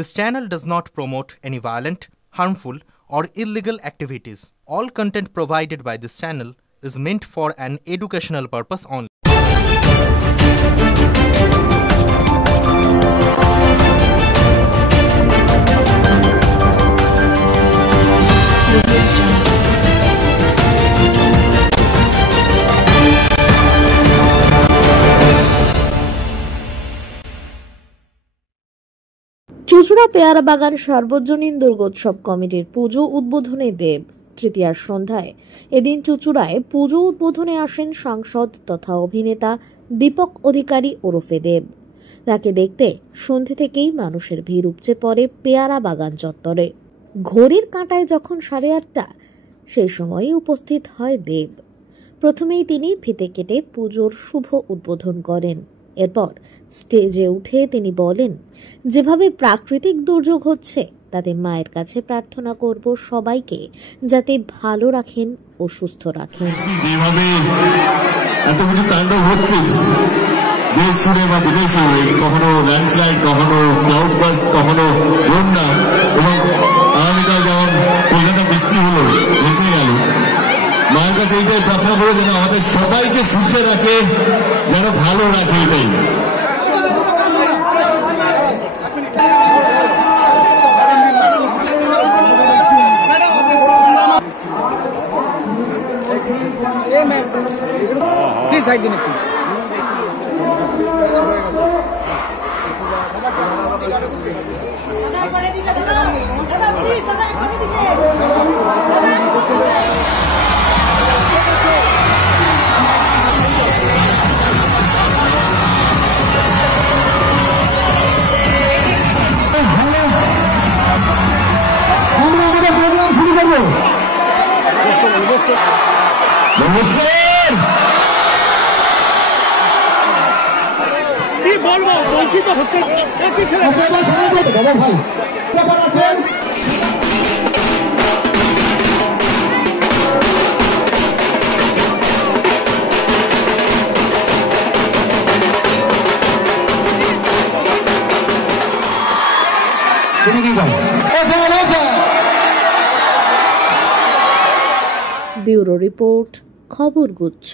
This channel does not promote any violent, harmful, or illegal activities. All content provided by this channel is meant for an educational purpose only. চুঁচুড়া পেয়ারা বাগান সার্বজনীন দুর্গোৎসব কমিটির পুজো উদ্বোধনে দেব। তৃতীয়ার সন্ধ্যায় এদিন চুঁচুড়ায় পুজো উদ্বোধনে আসেন সাংসদ তথা অভিনেতা দীপক অধিকারী ওরফে দেব। তাকে দেখতে সন্ধ্যে থেকেই মানুষের ভিড় উপচে পড়ে পেয়ারা বাগান চত্বরে। ঘড়ির কাঁটায় যখন 8:30 সেই সময়ই উপস্থিত হয় দেব। প্রথমেই তিনি ফিতে কেটে পুজোর শুভ উদ্বোধন করেন। এরপর স্টেজে উঠে তিনি বলেন, যেভাবে প্রাকৃতিক দুর্যোগ হচ্ছে তাতে মায়ের কাছে প্রার্থনা করব সবাইকে যাতে ভালো রাখেন ও সুস্থ রাখেন। যেভাবে এত কিছু তাণ্ডব হচ্ছে দেশ জুড়ে বা বিদেশে, কখনো ল্যান্ডস্লাইড, কখনো ক্লাউড বাস্ট, কখনো বন্যা, এবং আগামীকাল যেমন কলকাতা বৃষ্টি হলো, ভেসে গেল, মায়ের কাছে এইটাই প্রার্থনা করে যেন আমাদের সবাইকে সুখে রাখে, যেন ভালো রাখে। এটাই প্লিজ সাইড দিন একটু। আমরা আমাদের প্রোগ্রাম শুরু করবো। নমস্কার। কি বলবো, বলছি তো হচ্ছে বাবা ভাই ব্যাপার আছেন। ব্যুরো রিপোর্ট, খবর গুচ্ছ।